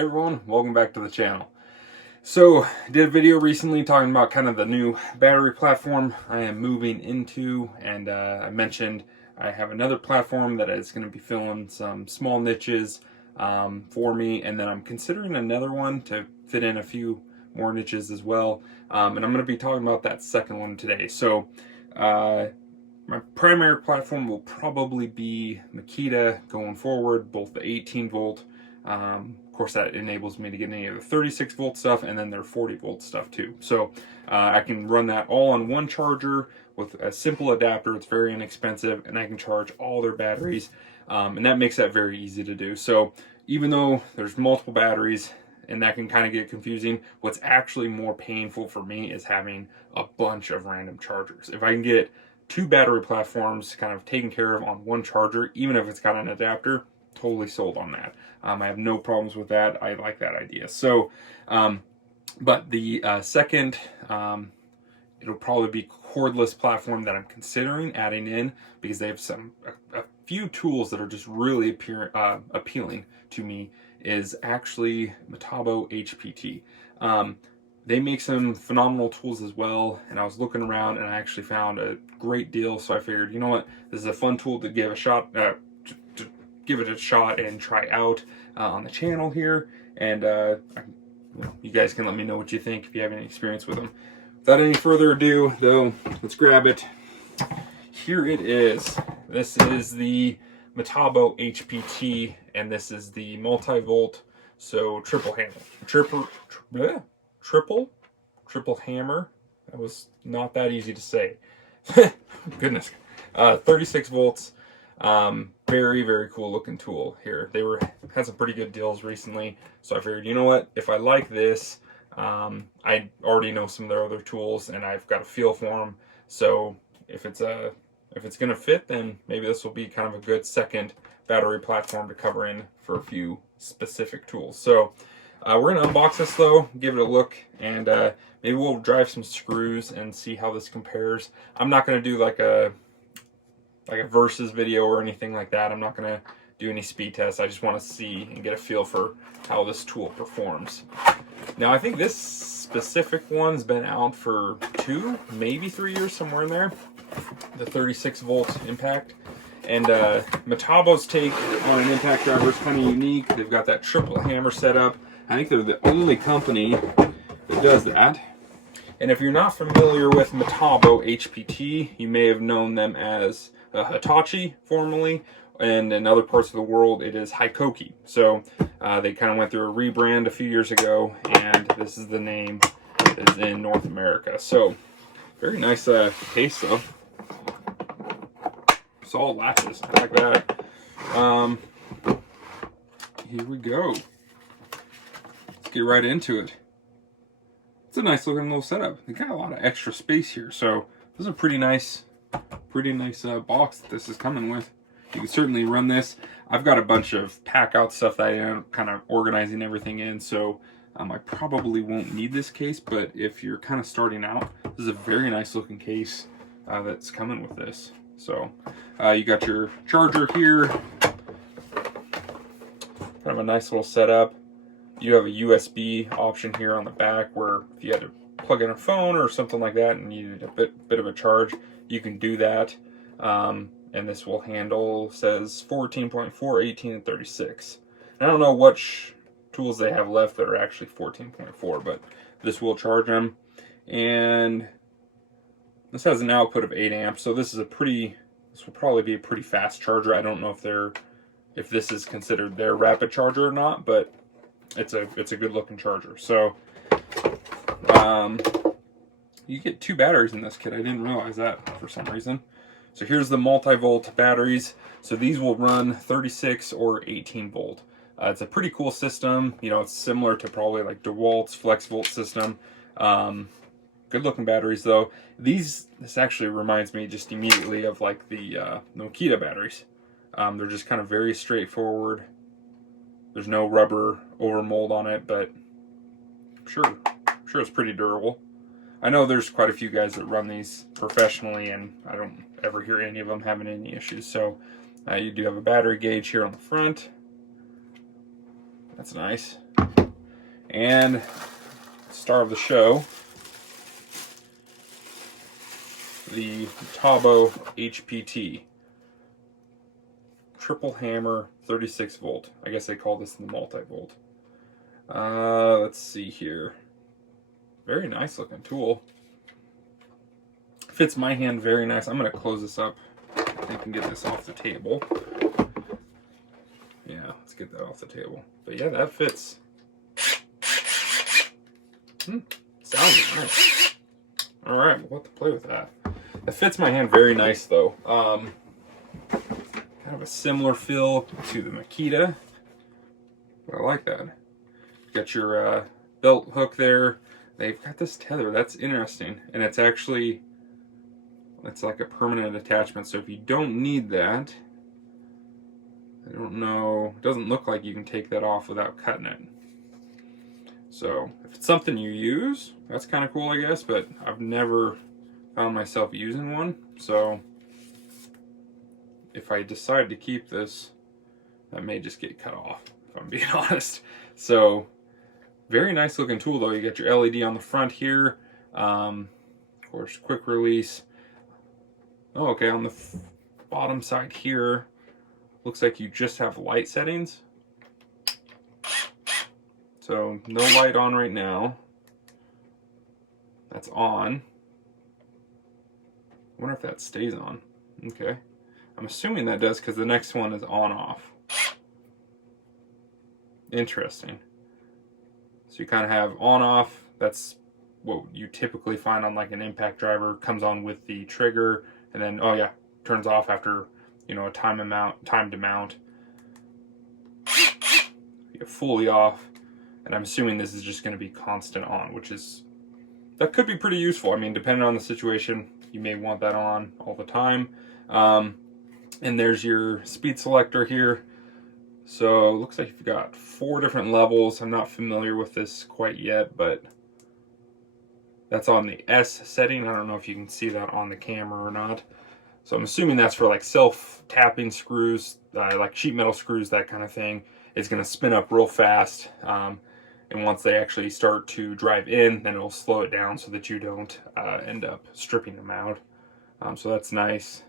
Hey everyone, welcome back to the channel. So, did a video recently talking about kind of the new battery platform I am moving into, and I mentioned I have another platform that is going to be filling some small niches for me, and then I'm considering another one to fit in a few more niches as well, and I'm going to be talking about that second one today. So, my primary platform will probably be Makita going forward, both the 18 volt. Of course, that enables me to get any of the 36 volt stuff and then their 40 volt stuff too. So I can run that all on one charger with a simple adapter. It's very inexpensive, and I can charge all their batteries, and that makes that very easy to do. So even though there's multiple batteries, and that can kind of get confusing, what's actually more painful for me is having a bunch of random chargers. If I can get two battery platforms kind of taken care of on one charger, even if it's got an adapter, totally sold on that. I have no problems with that. I like that idea. So, but the second, it'll probably be cordless platform that I'm considering adding in, because they have a few tools that are just really appealing to me, is actually Metabo HPT. They make some phenomenal tools as well, and I was looking around and I actually found a great deal, so I figured, you know what, this is a fun tool to give a shot, to give it a shot and try out on the channel here, and you guys can let me know what you think if you have any experience with them. Without any further ado, though, let's grab it. Here it is. This is the Metabo HPT, and this is the multi-volt, so triple hammer. Triple hammer. That was not that easy to say. Goodness. 36 volts. Very, very cool looking tool here. They had some pretty good deals recently, so I figured, you know what, if I like this, I already know some of their other tools and I've got a feel for them. So if it's gonna fit, then maybe this will be kind of a good second battery platform to cover in for a few specific tools. So we're gonna unbox this though, give it a look, and maybe we'll drive some screws and see how this compares. I'm not gonna do like a versus video or anything like that. I'm not gonna do any speed tests. I just want to see and get a feel for how this tool performs. Now, I think this specific one's been out for 2, maybe 3 years, somewhere in there. The 36 volt impact. And Metabo's take on an impact driver is kind of unique. They've got that triple hammer setup. I think they're the only company that does that. And if you're not familiar with Metabo HPT, you may have known them as Hitachi formerly, and in other parts of the world it is Hikoki. So they kind of went through a rebrand a few years ago, and this is the name that is in North America. So very nice case though. Solid latches, I like that. Here we go. Let's get right into it. It's a nice looking little setup. They got a lot of extra space here, so this is a pretty nice box that this is coming with. You can certainly run this. I've got a bunch of pack out stuff that I am kind of organizing everything in, so I probably won't need this case, but if you're kind of starting out, this is a very nice looking case that's coming with this. So you got your charger here, kind of a nice little setup. You have a USB option here on the back where if you had to plug in a phone or something like that and you needed a bit of a charge, you can do that. And this will handle, says 14.4, 18, and 36. And I don't know which tools they have left that are actually 14.4, but this will charge them. And this has an output of 8 amps, so this will probably be a pretty fast charger. I don't know if this is considered their rapid charger or not, but it's a good looking charger. So you get 2 batteries in this kit. I didn't realize that for some reason. So here's the multi-volt batteries. So these will run 36 or 18 volt. It's a pretty cool system. You know, it's similar to probably like DeWalt's flex volt system. Good looking batteries though. This actually reminds me just immediately of like the Makita batteries. They're just kind of very straightforward. There's no rubber over mold on it, but I'm sure it's pretty durable. I know there's quite a few guys that run these professionally, and I don't ever hear any of them having any issues. So you do have a battery gauge here on the front. That's nice. And star of the show, the Metabo HPT triple hammer 36 volt. I guess they call this the multi-volt. Let's see here. Very nice looking tool. Fits my hand very nice. I'm going to close this up. I think I can get this off the table. Yeah, let's get that off the table. But yeah, that fits. Sounds nice. Alright, we'll have to play with that. It fits my hand very nice though. Kind of a similar feel to the Makita. But I like that. Got your belt hook there. They've got this tether. That's interesting. And it's actually, it's like a permanent attachment. So if you don't need that, I don't know, it doesn't look like you can take that off without cutting it. So if it's something you use, that's kind of cool, I guess, but I've never found myself using one. So if I decide to keep this, that may just get cut off, if I'm being honest. So very nice looking tool though. You got your LED on the front here. Of course, quick release. Oh, okay, on the bottom side here, looks like you just have light settings. So no light on right now. That's on. I wonder if that stays on. Okay. I'm assuming that does because the next one is on off. Interesting. So you kind of have on off. That's what you typically find on like an impact driver. Comes on with the trigger and then, oh yeah, turns off after, you know, a timed amount. You get fully off. And I'm assuming this is just going to be constant on, which is, that could be pretty useful. I mean, depending on the situation, you may want that on all the time. And there's your speed selector here. So it looks like you've got 4 different levels. I'm not familiar with this quite yet, but that's on the S setting. I don't know if you can see that on the camera or not. So I'm assuming that's for like self-tapping screws, like sheet metal screws, that kind of thing. It's going to spin up real fast. And once they actually start to drive in, then it'll slow it down so that you don't end up stripping them out. So that's nice.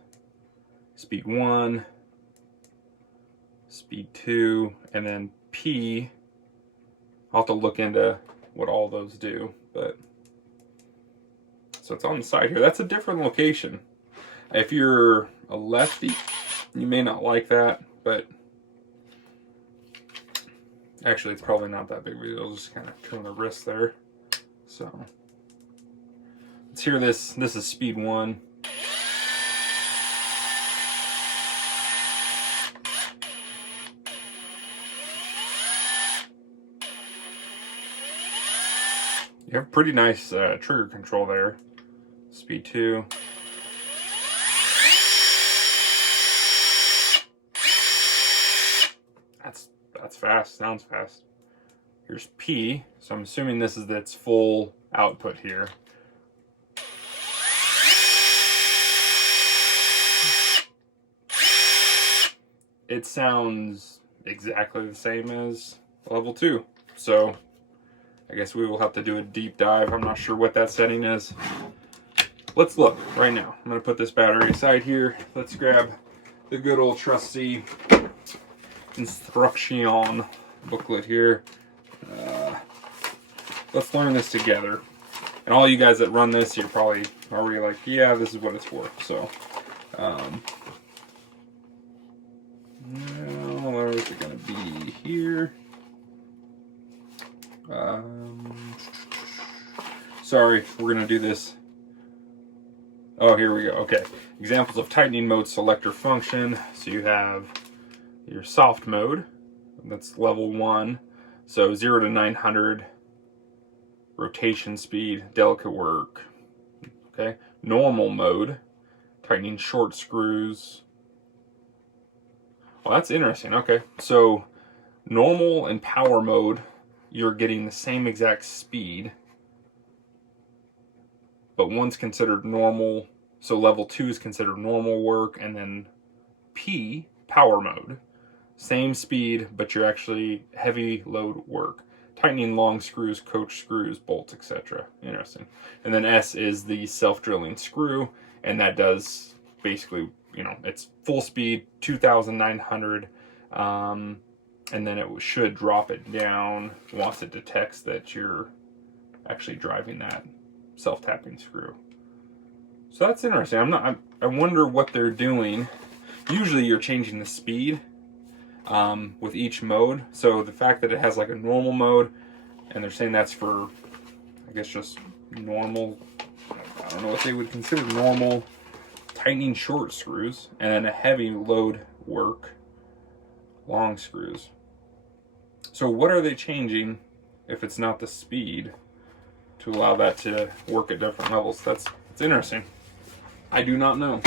Speed 1, speed 2, and then P. I'll have to look into what all those do. But so it's on the side here. That's a different location. If you're a lefty, you may not like that, but actually, it's probably not that big of a deal. I'll just kind of turn the wrist there. So let's hear this. This is speed 1. You have pretty nice trigger control there. Speed 2. That's fast, sounds fast. Here's P, so I'm assuming this is its full output here. It sounds exactly the same as level 2. So I guess we will have to do a deep dive. I'm not sure what that setting is. Let's look right now. I'm gonna put this battery aside here. Let's grab the good old trusty instruction booklet here. Let's learn this together. And all you guys that run this, you're probably already like, yeah, this is what it's for. So, now where is it going to be here? Sorry, we're going to do this. Oh, here we go. Okay. Examples of tightening mode selector function. So you have your soft mode, that's level 1, so 0 to 900, rotation speed, delicate work. Okay, normal mode, tightening short screws. Well, that's interesting. Okay, so normal and power mode, you're getting the same exact speed, but one's considered normal, so level 2 is considered normal work, and then P, power mode. same speed, but you're actually heavy load work. Tightening long screws, coach screws, bolts, etc. Interesting. And then S is the self-drilling screw, and that does basically, you know, it's full speed, 2,900, and then it should drop it down once it detects that you're actually driving that self-tapping screw. So that's interesting. I wonder what they're doing. Usually you're changing the speed with each mode. So the fact that it has like a normal mode, and they're saying that's for, I guess, just normal, I don't know what they would consider normal tightening short screws, and then a heavy load work long screws. So what are they changing if it's not the speed to allow that to work at different levels? That's interesting. I do not know.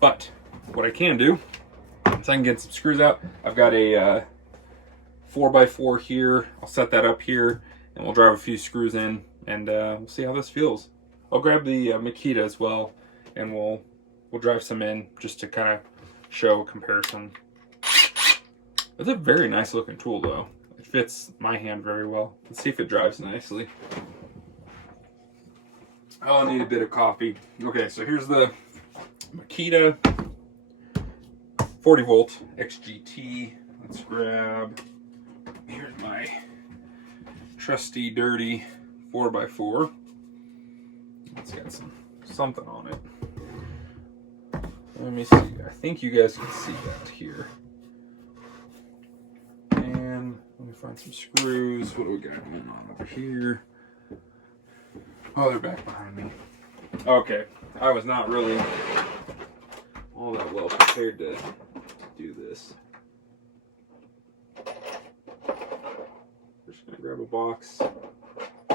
But what I can do is I can get some screws out. I've got a 4x4 here. I'll set that up here, and we'll drive a few screws in, and we'll see how this feels. I'll grab the Makita as well, and we'll drive some in just to kind of show a comparison. It's a very nice looking tool though. It fits my hand very well. Let's see if it drives nicely. Oh, I need a bit of coffee. Okay, so here's the Makita 40 volt XGT. Let's grab, here's my trusty dirty 4x4. It's got something on it. Let me see. I think you guys can see that here. And let me find some screws. What do we got going on over here? Oh, they're back behind me. Okay, I was not really all that well prepared to do this. Just gonna grab a box.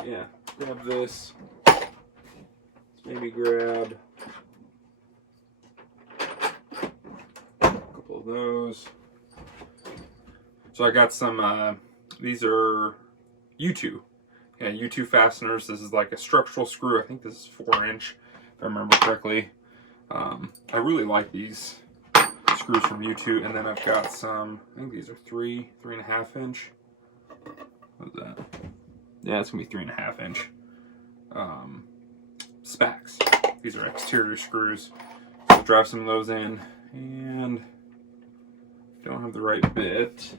Yeah, grab this. Let's maybe grab a couple of those. So I got some, these are U2. Yeah, U2 fasteners. This is like a structural screw. I think this is 4-inch, if I remember correctly. I really like these screws from U2. And then I've got some, I think these are 3.5 inch. What's that? Yeah, it's gonna be 3.5 inch. Spacks. These are exterior screws. So drive some of those in, and don't have the right bit.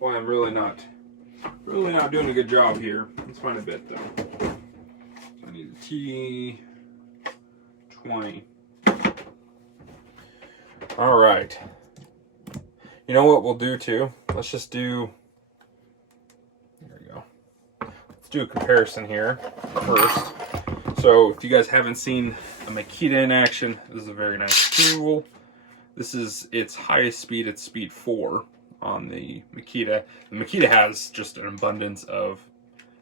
Boy, I'm really not doing a good job here. Let's find a bit though. So I need a T20. All right. You know what we'll do too? Let's just do, there we go. Let's do a comparison here first. So if you guys haven't seen a Makita in action, this is a very nice tool. This is its highest speed. It's speed 4 on the Makita. The Makita has just an abundance of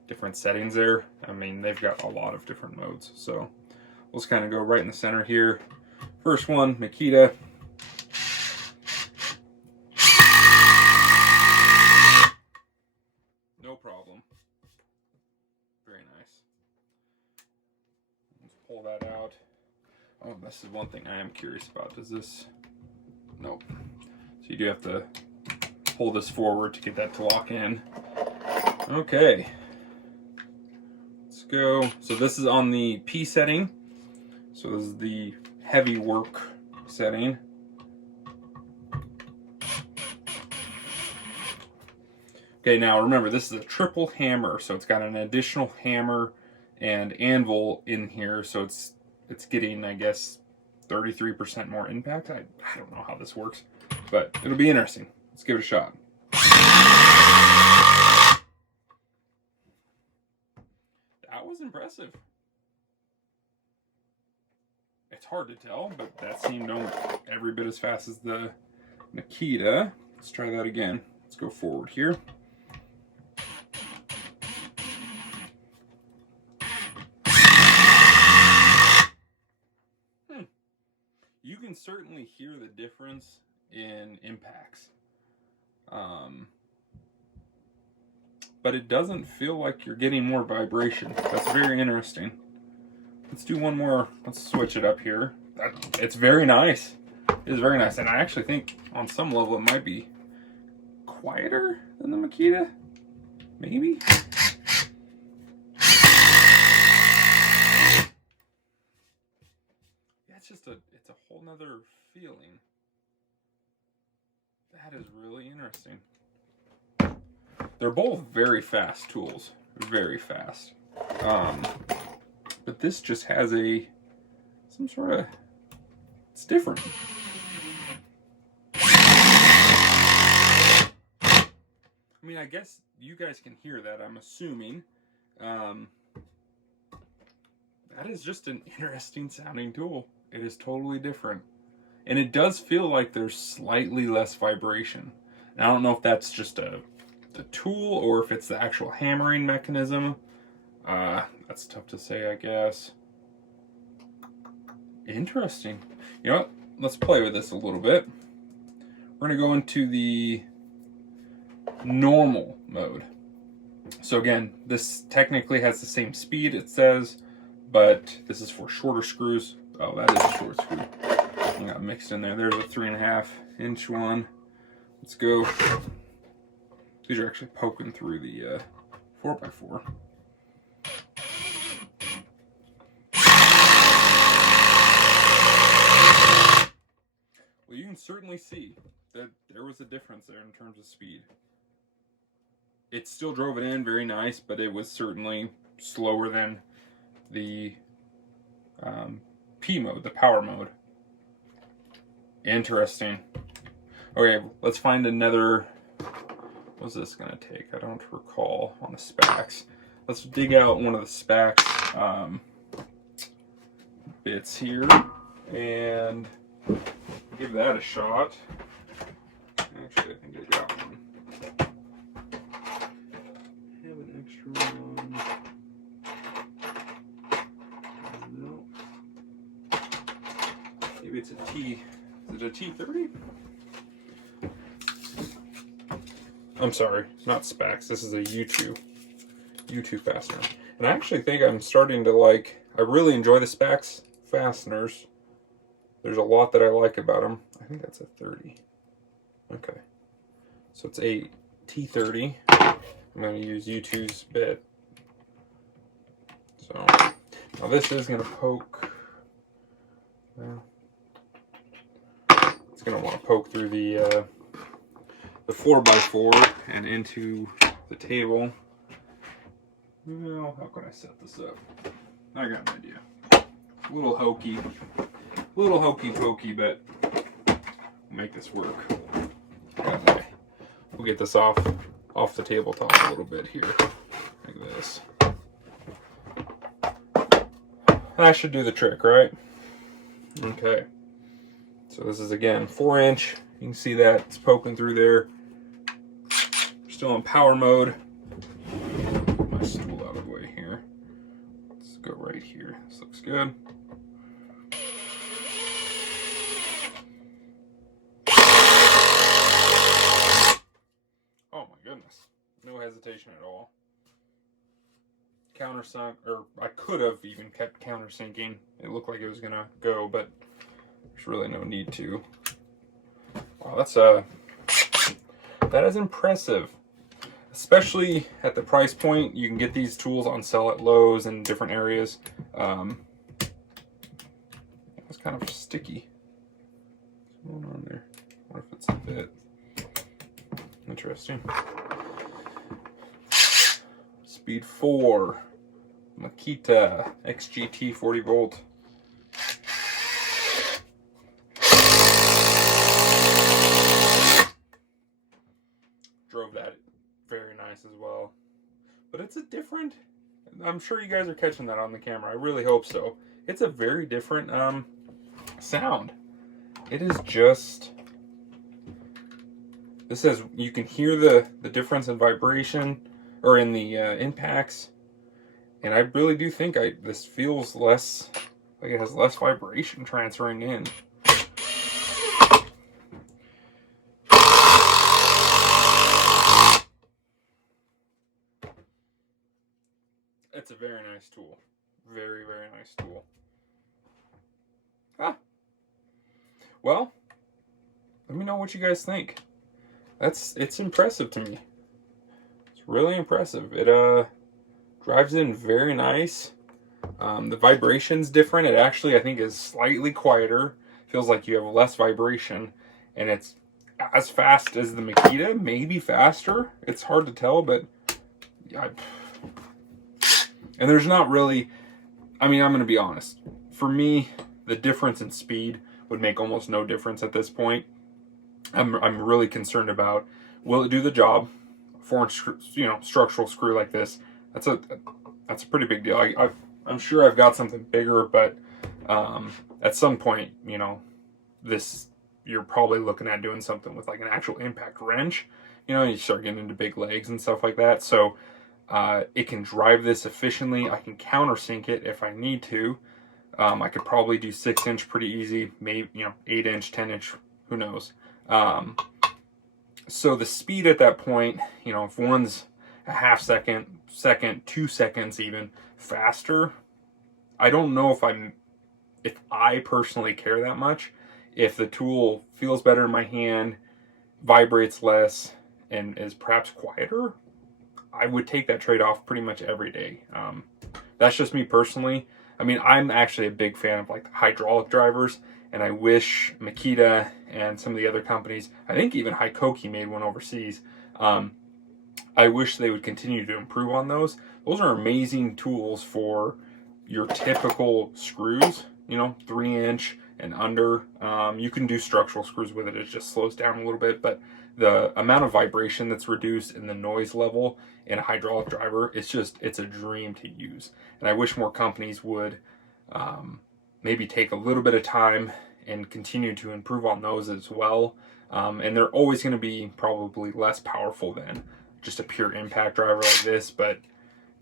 different settings there. I mean, they've got a lot of different modes. So we'll just kind of go right in the center here. First one, Makita. No problem. Very nice. Let's pull that out. Oh, this is one thing I am curious about. Does this? Nope. So you do have to pull this forward to get that to lock in. Okay. Let's go. So this is on the P setting. So this is the heavy work setting. Okay, now remember, this is a triple hammer, so it's got an additional hammer and anvil in here, so it's getting, I guess, 33% more impact. I don't know how this works, but it'll be interesting. Let's give it a shot. That was impressive. It's hard to tell, but that seemed every bit as fast as the Makita. Let's try that again. Let's go forward here. You can certainly hear the difference in impacts. But it doesn't feel like you're getting more vibration. That's very interesting. Let's do one more. Let's switch it up here. It's very nice. It is very nice. And I actually think on some level it might be quieter than the Makita, maybe. Yeah, it's a whole nother feeling. That is really interesting. They're both very fast tools, very fast. But this just has some sort of, it's different. I mean, I guess you guys can hear that, I'm assuming. That is just an interesting sounding tool. It is totally different. And it does feel like there's slightly less vibration. And I don't know if that's just the tool or if it's the actual hammering mechanism. That's tough to say, I guess. Interesting. You know what? Let's play with this a little bit. We're going to go into the normal mode. So again, this technically has the same speed, it says, but this is for shorter screws. Oh, that is a short screw. I got mixed in there. There's a 3.5 inch one. Let's go. These are actually poking through the 4x4. Well, you can certainly see that there was a difference there in terms of speed. It still drove it in very nice, but it was certainly slower than the P mode, the power mode. Interesting. Okay, let's find another. What's this gonna take? I don't recall on the specs. Let's dig out one of the specs bits here and give that a shot. Actually, I think I got one. Have an extra one. No. Maybe it's a T. Is it a T30? I'm sorry, not specs. This is a U2 fastener. And I actually think I'm starting to like, I really enjoy the specs fasteners. There's a lot that I like about them. I think that's a 30. Okay. So it's a T30. I'm going to use U2's bit. So now this is going to poke. Well, it's going to want to poke through the 4x4 and into the table. Well, how can I set this up? I got an idea. A little hokey pokey, but we'll make this work. We'll get this off the tabletop a little bit here, like this. That should do the trick, right? Okay. So this is again 4-inch. You can see that it's poking through there. We're still in power mode. Put my stool out of the way here. Let's go right here. This looks good. Oh my goodness. No hesitation at all. Countersunk, or I could have even kept countersinking. It looked like it was gonna go, but there's really no need to. Wow, that is impressive. Especially at the price point, you can get these tools on sale at Lowe's and different areas. It's kind of sticky. What's going on there? I wonder if it's a bit interesting. Speed 4, Makita XGT 40 volt. Drove that very nice as well. But it's a different, I'm sure you guys are catching that on the camera. I really hope so. It's a very different sound. It is just, this says you can hear the difference in vibration or in the impacts. And I really do think this feels less, like it has less vibration transferring in. It's a very nice tool. Very, very nice tool. Ah. Well, let me know what you guys think. it's impressive to me. It's really impressive. It drives in very nice. The vibration's different. It actually, I think, is slightly quieter. Feels like you have less vibration, and it's as fast as the Makita, maybe faster. It's hard to tell, but yeah. And there's not really, I mean, I'm going to be honest. For me, the difference in speed would make almost no difference at this point. I'm really concerned about, will it do the job? 4-inch, structural screw like this. That's a pretty big deal. I'm sure I've got something bigger, but at some point, you're probably looking at doing something with like an actual impact wrench. You start getting into big legs and stuff like that. So it can drive this efficiently. I can countersink it if I need to. I could probably do 6-inch pretty easy, maybe 8-inch, 10-inch, who knows. So the speed at that point, if one's a half second, 2 seconds even faster, I don't know if I personally care that much. If the tool feels better in my hand, vibrates less, and is perhaps quieter, I would take that trade-off pretty much every day. That's just me personally. I mean, I'm actually a big fan of like hydraulic drivers, and I wish Makita and some of the other companies, I think even Hikoki made one overseas, I wish they would continue to improve on those. Those are amazing tools for your typical screws, 3-inch and under. You can do structural screws with it. It just slows down a little bit, but the amount of vibration that's reduced and the noise level in a hydraulic driver, it's a dream to use. And I wish more companies would maybe take a little bit of time and continue to improve on those as well. And they're always going to be probably less powerful than just a pure impact driver like this, but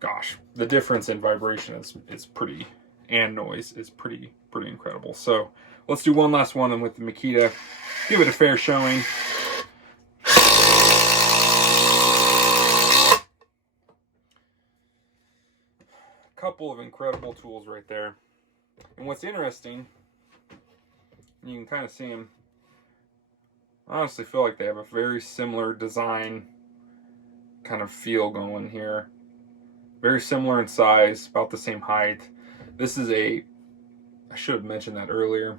gosh, the difference in vibration is pretty, and noise is pretty incredible. So let's do one last one with the Makita, give it a fair showing. A couple of incredible tools right there. And what's interesting, you can kind of see them, I honestly feel like they have a very similar design kind of feel going here. Very similar in size, about the same height. This is I should have mentioned that earlier.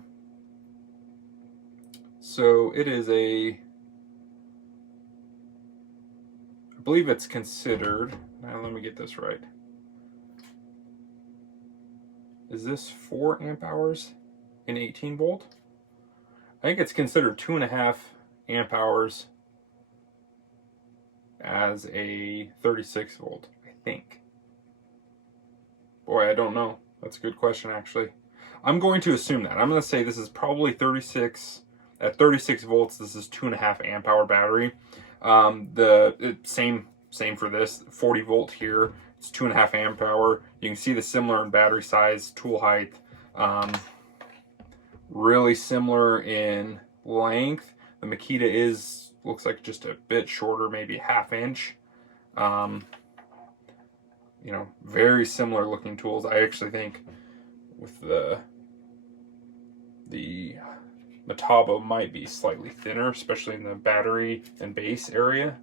So it is I believe it's considered, now let me get this right. Is this 4 amp hours in 18 volt? I think it's considered 2.5 amp hours as a 36 volt, I think. Boy, I don't know. That's a good question, actually. I'm going to assume that. I'm going to say this is probably 36. At 36 volts, this is 2.5 amp hour battery. Same for this. 40 volt here. It's 2.5 amp hour. You can see the similar in battery size, tool height. Really similar in length. The Makita looks like just a bit shorter, maybe 1/2 inch. Very similar looking tools. I actually think with the Metabo might be slightly thinner, especially in the battery and base area,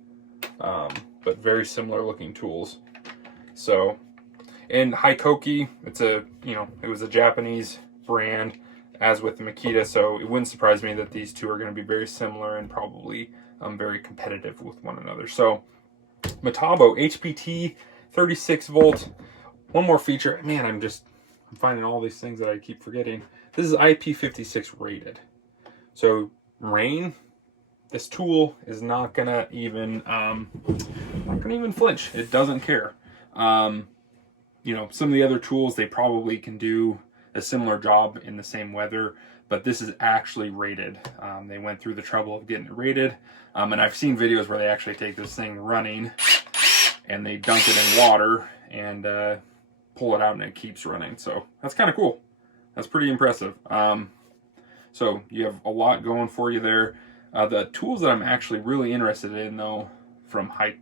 but very similar looking tools. So, and Hikoki, it was a Japanese brand, as with the Makita, so it wouldn't surprise me that these two are going to be very similar and probably very competitive with one another. So, Metabo HPT 36 volt. One more feature. Man, I'm finding all these things that I keep forgetting. This is IP56 rated. So rain, this tool is not gonna even flinch. It doesn't care. Some of the other tools, they probably can do a similar job in the same weather, but this is actually rated. They went through the trouble of getting it rated, and I've seen videos where they actually take this thing running and they dunk it in water and pull it out and it keeps running. So that's kind of cool. That's pretty impressive. So you have a lot going for you there. The tools that I'm actually really interested in, though, from I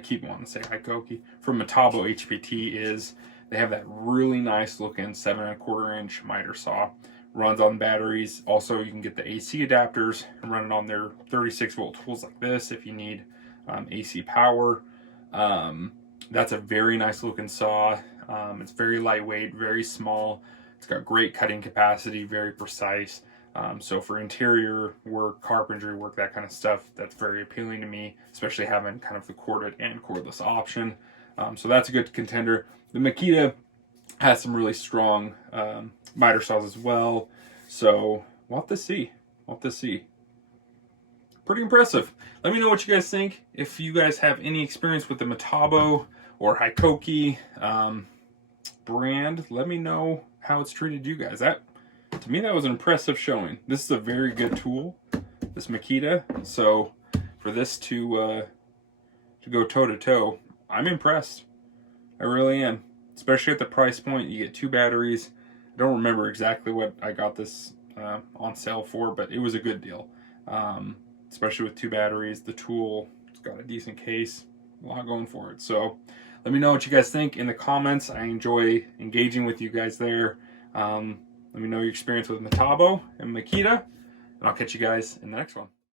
keep wanting to say Hikoki, from Metabo HPT, is they have that really nice looking 7 1/4 inch miter saw. runs on batteries. Also, you can get the AC adapters and run it on their 36-volt tools like this if you need AC power. That's a very nice looking saw. It's very lightweight, very small. It's got great cutting capacity, very precise. So for interior work, carpentry work, that kind of stuff, that's very appealing to me, especially having kind of the corded and cordless option. So that's a good contender. The Makita has some really strong miter saws as well. So we'll have to see. We'll have to see. Pretty impressive. Let me know what you guys think. If you guys have any experience with the Metabo or Hikoki brand, let me know how it's treated you guys. To me, that was an impressive showing. This is a very good tool, this Makita. So for this to go toe to toe, I'm impressed. I really am. Especially at the price point, you get 2 batteries. I don't remember exactly what I got this on sale for, but it was a good deal. Especially with 2 batteries, the tool, it's got a decent case, a lot going for it. So let me know what you guys think in the comments. I enjoy engaging with you guys there. Let me know your experience with Metabo and Makita, and I'll catch you guys in the next one.